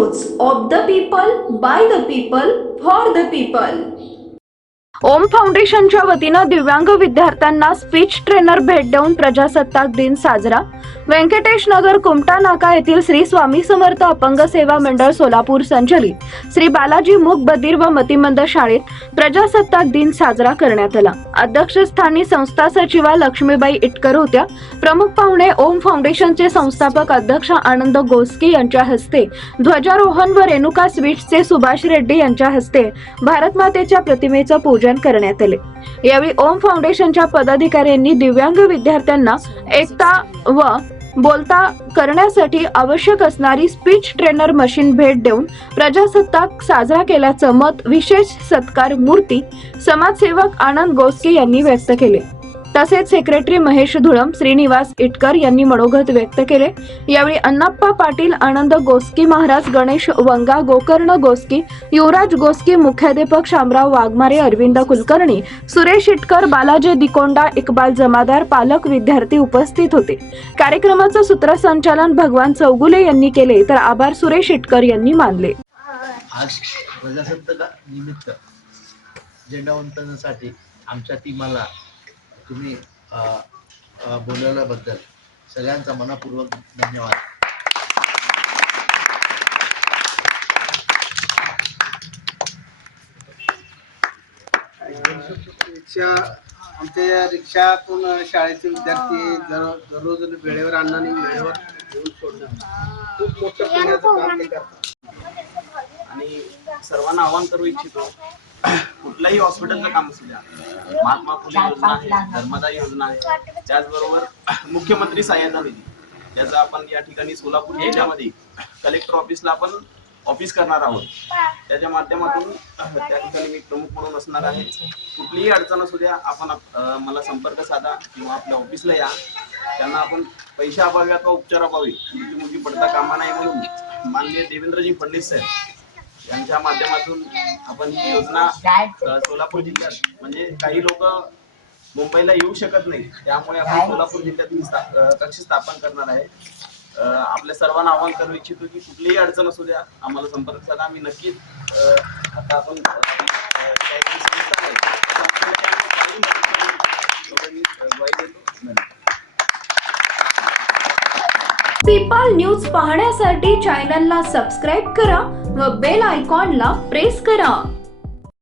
Use of the people by the people for the people Om फाउंडेशनच्या वतीनं दिव्यांग विद्यार्थ्यांना स्पीच ट्रेनर भेट देऊन प्रजासत्ताक दिन साजरा. व्यंकटेश नगर कुमटा नाका येथील श्री स्वामी समर्थ अपंग सेवा मंडळ सोलापूर संचलित. श्री बालाजी मुख बधीर व मतिमंद शाळेत प्रजासत्ताक दिन साजरा करण्यात आला. अध्यक्षस्थानी संस्था सचिवा लक्ष्मीबाई इटकर होत्या. प्रमुख पाहुणे ओम फाउंडेशनचे संस्थापक अध्यक्ष आनंद गोस्की यांच्या हस्ते ध्वजारोहण व रेणुका स्वीट्सचे सुभाष रेड्डी यांच्या हस्ते भारत मातेच्या प्रतिमेचं पूजन करण्यात आले. यावेळी ओम फाउंडेशनच्या पदाधिकाऱ्यांनी दिव्यांग विद्यार्थ्यांना एकता व बोलता करण्यासाठी आवश्यक असणारी स्पीच ट्रेनर मशीन भेट देऊन प्रजासत्ताक साजरा केल्याचं मत विशेष सत्कार मूर्ती समाजसेवक आनंद गोस्के यांनी व्यक्त केले. तसेच सेक्रेटरी महेश धुळम श्रीनिवास इटकर यांनी मनोगत व्यक्त केले. यावेळी अण्णाप्पा पाटील आनंद गोस्की महाराज गणेश वंगा गोकर्ण गोस्की युवराज गोस्की मुख्याध्यापक शामराव वाघमारे अरविंद कुलकर्णी सुरेश इटकर बालाजी दिकोंडा इकबाल जमादार पालक विद्यार्थी उपस्थित होते. कार्यक्रमाचं सूत्रसंचालन भगवान चौगुले यांनी केले तर आभार सुरेश इटकर यांनी मानले. आज प्रजासत्ताक निमित्त झेंडावंदनासाठी आमच्या टीमाला तुम्ही बोलवल्याबद्दल सगळ्यांचा मनापूर्वक धन्यवाद. रिक्षा आमच्या या रिक्षातून शाळेचे विद्यार्थी दर दररोज वेळेवर आणणं आणि वेळेवर घेऊन सोडणं खूप मोठं पुण्याचं काम ते करतात. आणि सर्वांना आवाहन करू इच्छितो. कुठल्याही हॉस्पिटलचं काम असू द्या. महात्मा फुले योजना आहे धर्मदा योजना आहे. त्याचबरोबर मुख्यमंत्री सहाय्यता निधी. त्याचा आपण या ठिकाणी सोलापूर जिल्ह्यामध्ये कलेक्टर ऑफिसला आपण ऑफिस करणार आहोत. त्याच्या माध्यमातून त्या ठिकाणी मी प्रमुख म्हणून असणार आहे. कुठलीही अडचण असू द्या आपण मला संपर्क साधा किंवा आपल्या ऑफिसला या. त्यांना आपण पैशा अभावी अथवा उपचाराभावी मुलगी मुलगी पडता कामा नाही म्हणून माननीय देवेंद्रजी फडणवीस साहेब यांच्या माध्यमातून आपण ही योजना सोलापूर जिल्ह्यात म्हणजे काही लोक मुंबईला येऊ शकत नाही. त्यामुळे आपण सोलापूर जिल्ह्यात कक्ष स्थापन करणार आहे. आपल्या सर्वांना आवाहन करू इच्छितो की कुठलीही अडचण असू द्या आम्हाला संपर्क साधा. आम्ही नक्कीच आता आपण पीपल न्यूज पाहण्यासाठी चॅनलला सबस्क्राईब करा. व बेल आयकॉनला प्रेस करा.